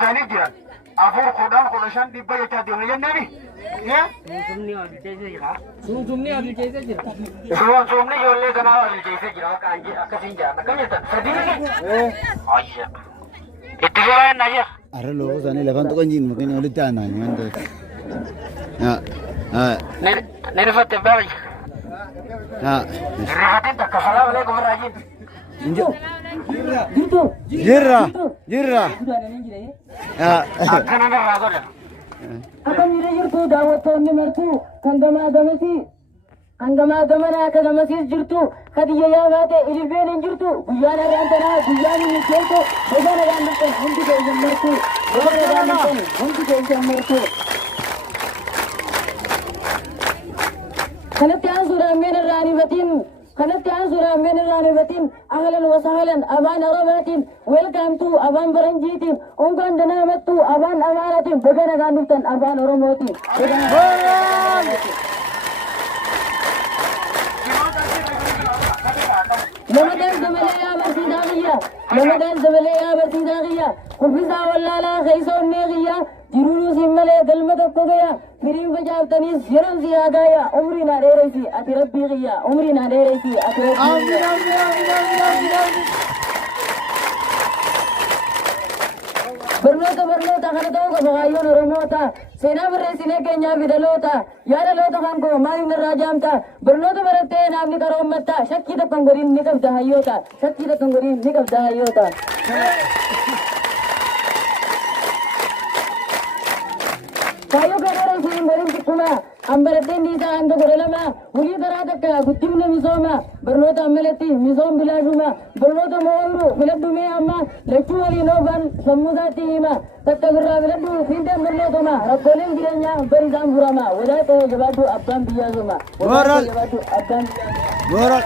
Tani jiran. Afur khodaan khodashan dibba jecha deemne jennaani. Sumni adil keessa jira. Sumni ijoollee kanaa adil keessa jira akkasiin jiraanna. Kam jettan? Sadii? Ayya. Itti suuraa hin ajja. Arra loo sani lafan tuqan jiin maqin walitti aanaa nyaman ta'e. Ni rifatte baay'ee. Rifatte takka falaa malee gomarraa jiin. Jirra. Akkana narraa godha. Akan jirtu daawwattoonni martuu kan gamaa gamasi hangamaa gamana akka gamasiis jirtu kadiyya yaa baate ililbeen hin jirtu guyyaan irraan tanaa guyyaan hin keessa boqona gaannutan hundi keeysan martuu boqona gaannutan hundi keeysan martuu kanatti aansuudhaan meen irraa anifatiin kanatti aansuudhaan meen irraa anifatiin ahlan wasahlan abaan arabaatiin welkaamtuu abaan baranjiitiin ongaan danaamattu abaan amaaratiin boqona gaannuftan abaan oromootiin Ramadan zamalee yaa barsiisaa qiyya Ramadan zamalee yaa barsiisaa qiyya kuffisaa wallaalaa keeysoon nee qiyya jiruunuu siin malee galma tokko gaya firiin facaaftaniis yeroon si haa gaaya umriin haa dheereysi ati rabbii qiyya umriin haa dheereysi ati rabbii qiyya barnoota kana ta'uu qaba kaayyoon oromoota seenaa barreessinee keenyaa fidaloota yaada loota kan koo maaliin irraa jaamta barnoota barattee naafni qaroommatta shakkii tokkon godhin ni qabda hayyoota shakkii tokkon godhin ni qabda hayyoota. Kaayyoo kan barreessin godhin xiqquma hambaratteen dhiisaa hanga godhe lama hulii karaa takka guddimna misooma barnoota ammalatti misoom bilaashuma barnoota moo'uru filadhumee amma lachuu waliin oofan sammuu isaatti hima takka birraa filadhu fiindeen barnootuma rakkooleen jireenyaa bari isaan furama wadaa ta'ee jabaadhu abbaan biyyaa soma wadaa jabaadhu abbaan biyyaa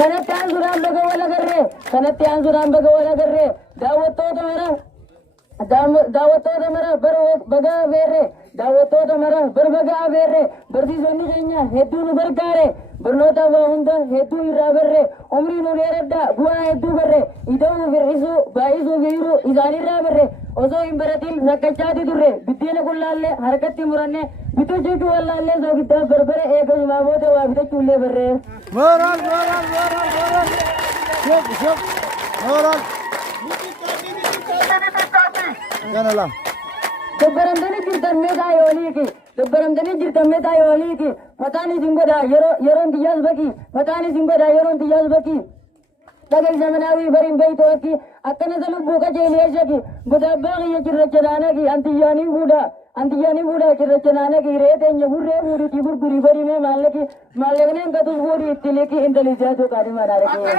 kanatti aansuudhaan baga wal agarree kanatti aansuudhaan baga wal agarree daawwattoota mara baga abeerre daawwattoota mara baga abeerre barsiisonni keenya hedduu nu gargaare barnootaaf waa hunda hedduu irraa barre umrii nu dheeradha bu'aa hedduu barre ida'uu fir'isuu baay'isuu fiiruu isaanirraa barre osoo hin baratiin rakkachaati turre biddeena qullaallee harkatti muranne bitachuutu wallaallee soogiddaaf barbara eegasumaa booda waa bitachuullee barre. Dabbaramtanii jirtan meeqaa yooliiki dabbaramtanii jirtan meeqaa yooliiki mataan isin godha yeroon xiyyaas baki mataan isin godha yeroon xiyyaas baki dhageessa manaawii bariin beeytoo akki akkanasa lubbuu qajeelee shaki goda abbaa kiyya cirracha naanaki antiyyaanii fuudha cirracha naanaki ree teenya burree fuudhiti gurgurii barimee maallaqi maallaqneen katus fuudhi itti liqi intalijaatu qaadima dhaadhaqee.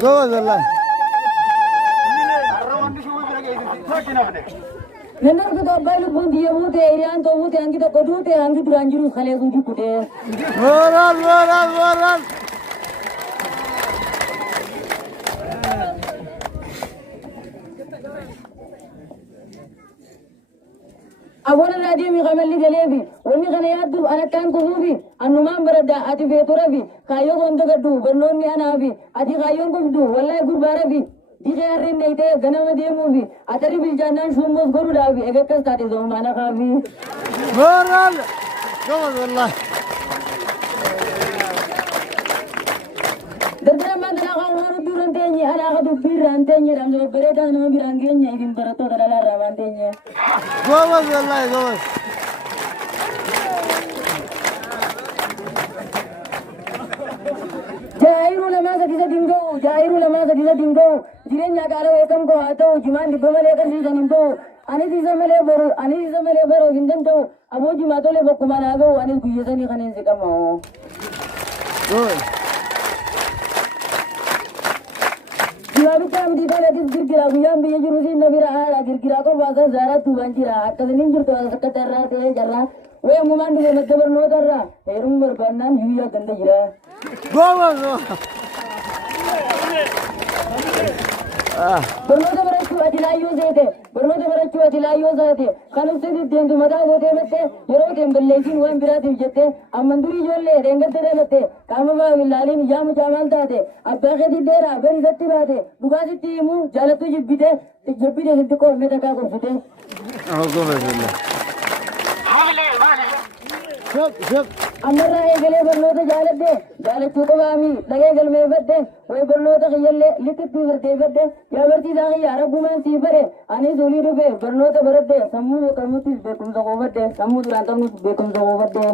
Go wallahi. Nennar ko abbay lubbuun diya buute iriyaan to buute hangi tokko duute hangi duraan jiru kalee kun jikkute. Moral. Abona radio mi kamalli galeebi wonni kana yaaddu anakkaan kufuufi annumaan baradda ati feeturafi kaayyoo gondo gaddu barnoonni anaafi ati kaayyoon gubdu wallahi gurbaarafi dike harreen deeytee ganama deemuufi atari bilchaannaan shummos godhuudhaafi egakkas taate zoomaana kaafi. Moral. Go wallahi. Dardara mandala kan wanu duran teenye ala ka dubbiirraan teenye dhamsa babbareedaa nama biraan geenya idin barattoota dhalaarraa waan teenye. Go wallahi go. Jairu lama sadisa dingo jireenya qaala weekam ko haa ta'u jimaan dibba malee qarsiisan hin ta'u anis isa malee baroo hin danda'u aboo jimaa tole bakkuma naa ga'u anis guyyesanii kaneen si qaba. Jimaamicha amdiidhaan atis girgira guyyaan biyya jiru siin na bira haadha girgiraa qofaasa zaaraa tuubaan jira akkasiniin jirtu akka carraa ta'ee carraa weemmumaan dhufe madda barnootarraa heeruma barbaannaan hiyyaa ganda jira. Go. barnoota barachuu ati laayyoo seete barnoota barachuu ati laayyoo seete kan ufsiti deemtu mataa gootee batte yeroo teen balleessiin waan biraatiif jette amman durii ijoollee dheengatte dalatte qaama ilaaliin ijaa mucaa maal taate abbaa keetii dheeraa berisatti baate dhugaasitti himuu jaalattu jibbite sitti qoomee takaa gorfite. Amarraa eegalee barnoota jaaladde jaalachuu qofaami dhagee galmeeffadde way barnoota kiyyallee liqittuu farteeffadde yaa barsiisaa kiyya rabbumaan sii bare anis olii dhufe barnoota baradde sammuu qabnuttis beekumsa qoofadde sammuu duraan qabnus beekumsa qoofadde.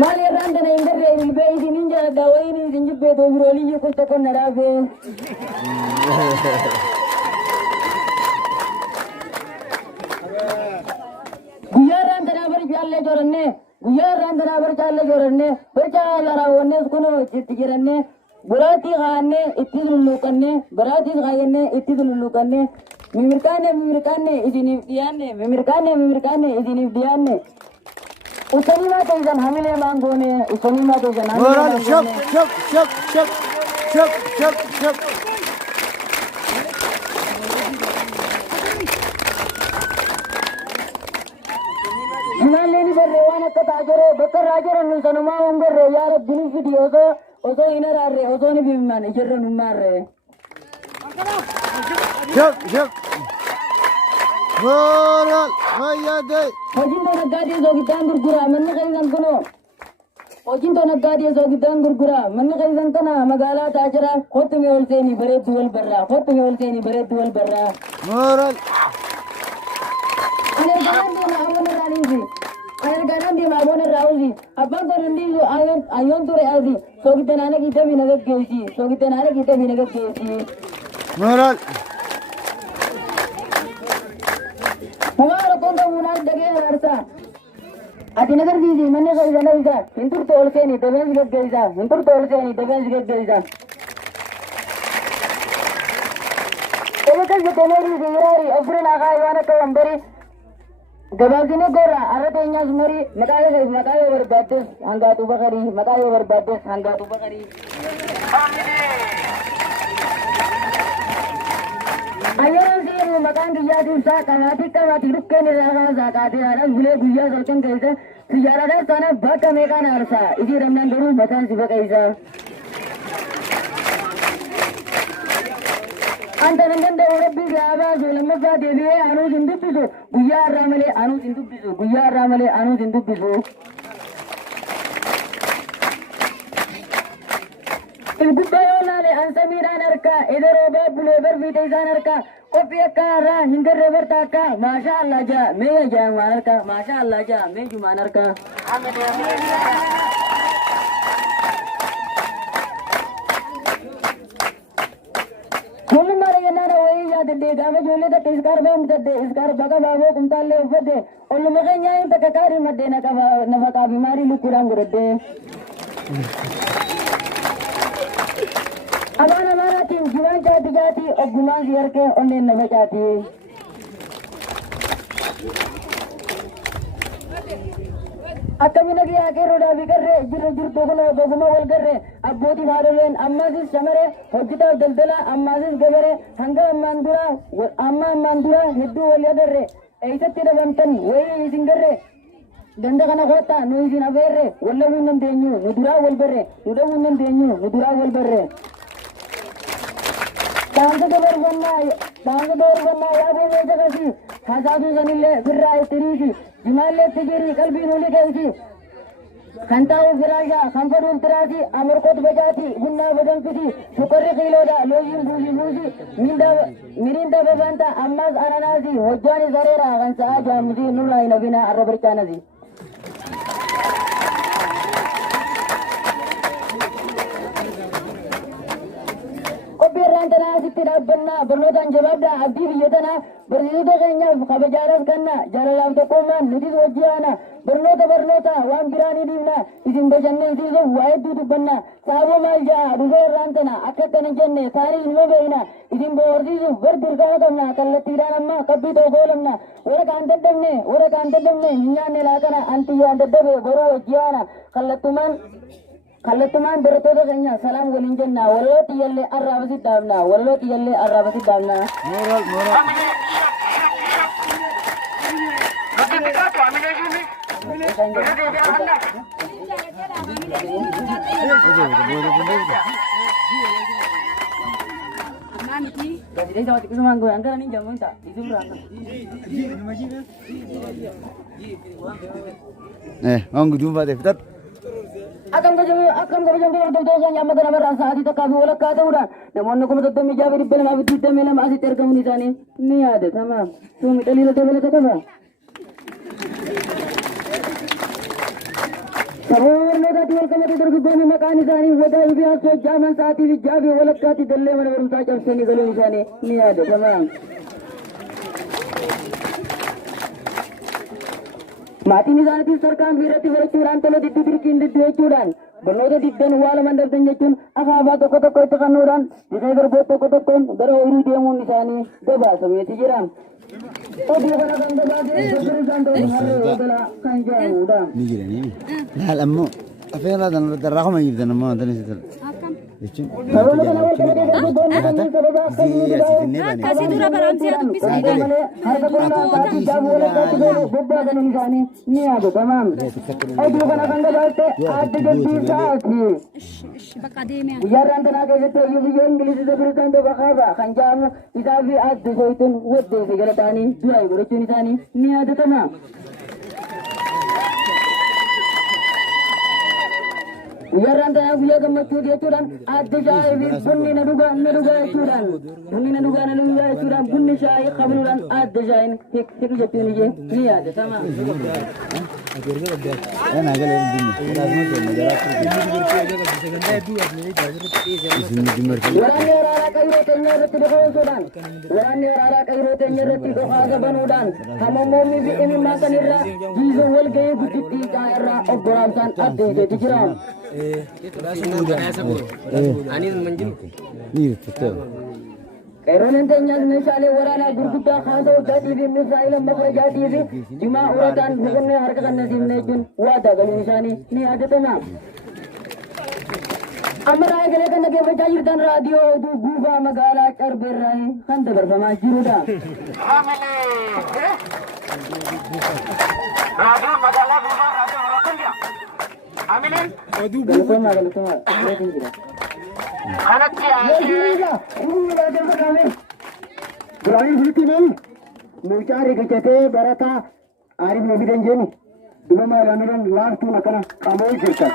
Maali irraan tana hin garree ilbee isin hin jaaladha wayiin isin jibbeetoo biroolii jechuun kan na dhaabee. Guyyaarraan tanaa barcaallee joranne guyyaarraan tanaa barcaallee joranne barcaallee raawwannees kunoo itti jiranne biraatii kaa'annee itti lulluuqanne biraatii kaayannee itti lulluuqanne mimirkaanne isiniif dhiyaanne isiniif dhiyaanne usanii maa ta'isan hamilee maangoone usanii maa ta'isan hamilee maangoone. Jinaallee ni barree waan akka taajoree bakka irraa jiran sanumaa waan barree yaa rabbi ni fidi osoo hin araarree osoo ni bimman ijirra nummaarree. Hojiin too naggaadee osoo giddaan gurguraa manni keessan kunoo. Hojiin too naggaadee osoo giddaan gurguraa manni keessan kana magaalaa taajira kottumee ol seenii bareeddu wal barraa kottumee ol seenii bareeddu wal barraa. Anerganan deema aboon irraa uzi abbaan kun hundi ayyoon ture adi soogiddan aana giita fi nagaggeessi soogiddan aana giita fi nagaggeessi. Namaa rakkoon qabuunaas dhagee hararsa ati nagarsiisi manni keessa nabisa hin turte ol seeni dabeensi gaggeessa hin turte ol seeni dabeensi gaggeessa. Eegas jetemeerii fi yiraari afurin aqaa waan akka wambari. Gabaabsine gorra arra teenyaas marii maqaa yoo barbaaddes hangaatu baqarii maqaa yoo barbaaddes hangaatu baqarii. Ayyaanaan seenu maqaan biyyaatiif qabaati dhukkeen irraa kaasaa qaateedhaan bulee guyyaa salkan keessa xiyyaaraadhaas taana bakka meeqaan aarsaa isii ramnaan garuu mataan si baqeessa. Anta nan danda'u rabbii gaa baasu lammaffaa deebi'ee anuus hin dubbisu guyyaa irraa malee anuus hin dubbisu guyyaa irraa malee anuus hin dubbisu. Ilgubbaa yoo laale ansamiidhaan harkaa ederoo baabbulee barfiite isaan harkaa qophii akka irraa hin garree barta akka maashaa allaa jaa mee ajaa'imaan harkaa maashaa allaa jaa mee jumaan harkaa. Gomummaa yennaan wayii yaadadde gaafa ijoollee takka iskaar ba'uun bitadde iskaar baqa baaboo kumtaallee uffadde olluma keenyaa hin takka qaarii maddee nafa qaafi maarii lukkuudhaan godhadde. Amaan amaanaatiin jimaan caati jaati ogummaan si harkee onneen nafa caati. Akkamina guyyaa qeerroodhaa fi qarree jirtu kun ogummaa wal garree abbootiin haadholeen ammaasis shamaree hojjetaaf daldala ammaasis gabaree hanga ammaan dura hedduu wal agarree eeysatti dhabamtan wayii isin garree ganda kana koottaa nu isin afeerre wal dhabuu hin dandeenyu nu duraa wal barre nu dhabuu hin dandeenyu nu duraa wal barre. Dhaamsa dabarfannaa yaa boobee jakasi haasaatuu sanillee birraa itti dhiisi jimaallee itti jiri qalbiin uli keeysi kan taa'u firaashaa kan fadhuun tiraasi amorkotu bajaati hunnaa badanfisi sukkarri kiiloodha looyiin buusi miriinda babanta ammaas ananaasi hojjaan isareera kan sa'aa jaamusi nurraa hin hafina arra birchaanasi. Qophiirraan tanaa asitti dhaabbannaa barnootaan jabaadhaa abdii biyya tanaa barsiisota keenyaaf kabajaadhaas kanna jaalalaaf tokkummaan nutis hojii aana barnoota waan biraa ni dhiibna isin bashannansiisuuf waa hedduu dubbanna saaboo maal ja'a dhufee irraan tana akka akkana jenne taanii hin beekna isin boorsiisuuf bar dirqama qabna kallattiidhaan amma qabbii ta'u goolamna warra kaan daddabne hin nyaanne laaqana antiyyaan daddabe boruu hojii aana kallattumaan kallattumaan barattoota keenya salaam waliin jenna wallooti yallee arraabasi dhaabna wallooti yallee arraabasi dhaabna Jadi sama tikus manggo angkara nih jamu tak itu berapa? Manggo jumpa deh, betul? Akan kerja untuk dosa yang makan apa rasa hati tak kamu olah kata udah. Namun aku mau tetap menjawab di dalam apa di dalam masih terkamu di sana. Ini ada sama. Tuh kita lihat boleh tak apa? Sabur mereka tuh kalau kita tergabung makan di sana. Wadah lebih asal zaman saat ini jadi olah kata dalam mana baru saja seni kalau di sana. Ini ada sama. Mati ni sana sarkan virati curan tolo ditudirkin curan bernoda diddan wala mandar tanjun akaba to koto koto kanuran disagar boto koto kon daro uru dia mun nisani deba sameti jiram to dia kana ganda bade sabri ganda haru odala kanja uda Ni gila ni. Hal ammo. Afena dan darahum yibdan ammo dan sital. kalau lu kana kana dia bon kana sababa Kasih dura baransi atau pisah. harga kola tadi jamu olah kata dulu bubba dan nisani ni ada tamam dia kana ganda bade ad jadi saati Bakademia. Yaran tenaga itu yang Inggris itu berikan do bakaba kanjam isabi ad zaitun wadde segala tani dua guru cuni tani ni ada tamam Yaran tenaga dia kemat dia curan ad jai bunni naduga curan bunni naduga curan bunni jai kabeluran ad jai hik jatuni je ni ada tamam Enak kali ini. Rasanya tu negara tu. Sini di mereka. Warani rara kairo tenya reti do sudan warani rara kairo tenya reti do haga banudan hamo momi bi ini makan irra jizo wal gay gutti kaira obran san ade je dijiram Ni betul. kairo tenya misale warana gurgutta khado jadi bi misaila mafra jadi bi juma uratan bukannya harkatan nasim nejun wada gali nisani ni ada tanam Amara gele kan lagi berjaya dan radio itu guba magala kerberai kan tegar sama jiruda. Radio magala buka radio rokon dia. Aminin. Kalau sama. Rating kita. Anak dia. Ya, ini radio kami. Berani hiti nih. Mencari kecete barata Arif Nabi dan Jenny. Dua malam ini last tu nak kena kamu cerita.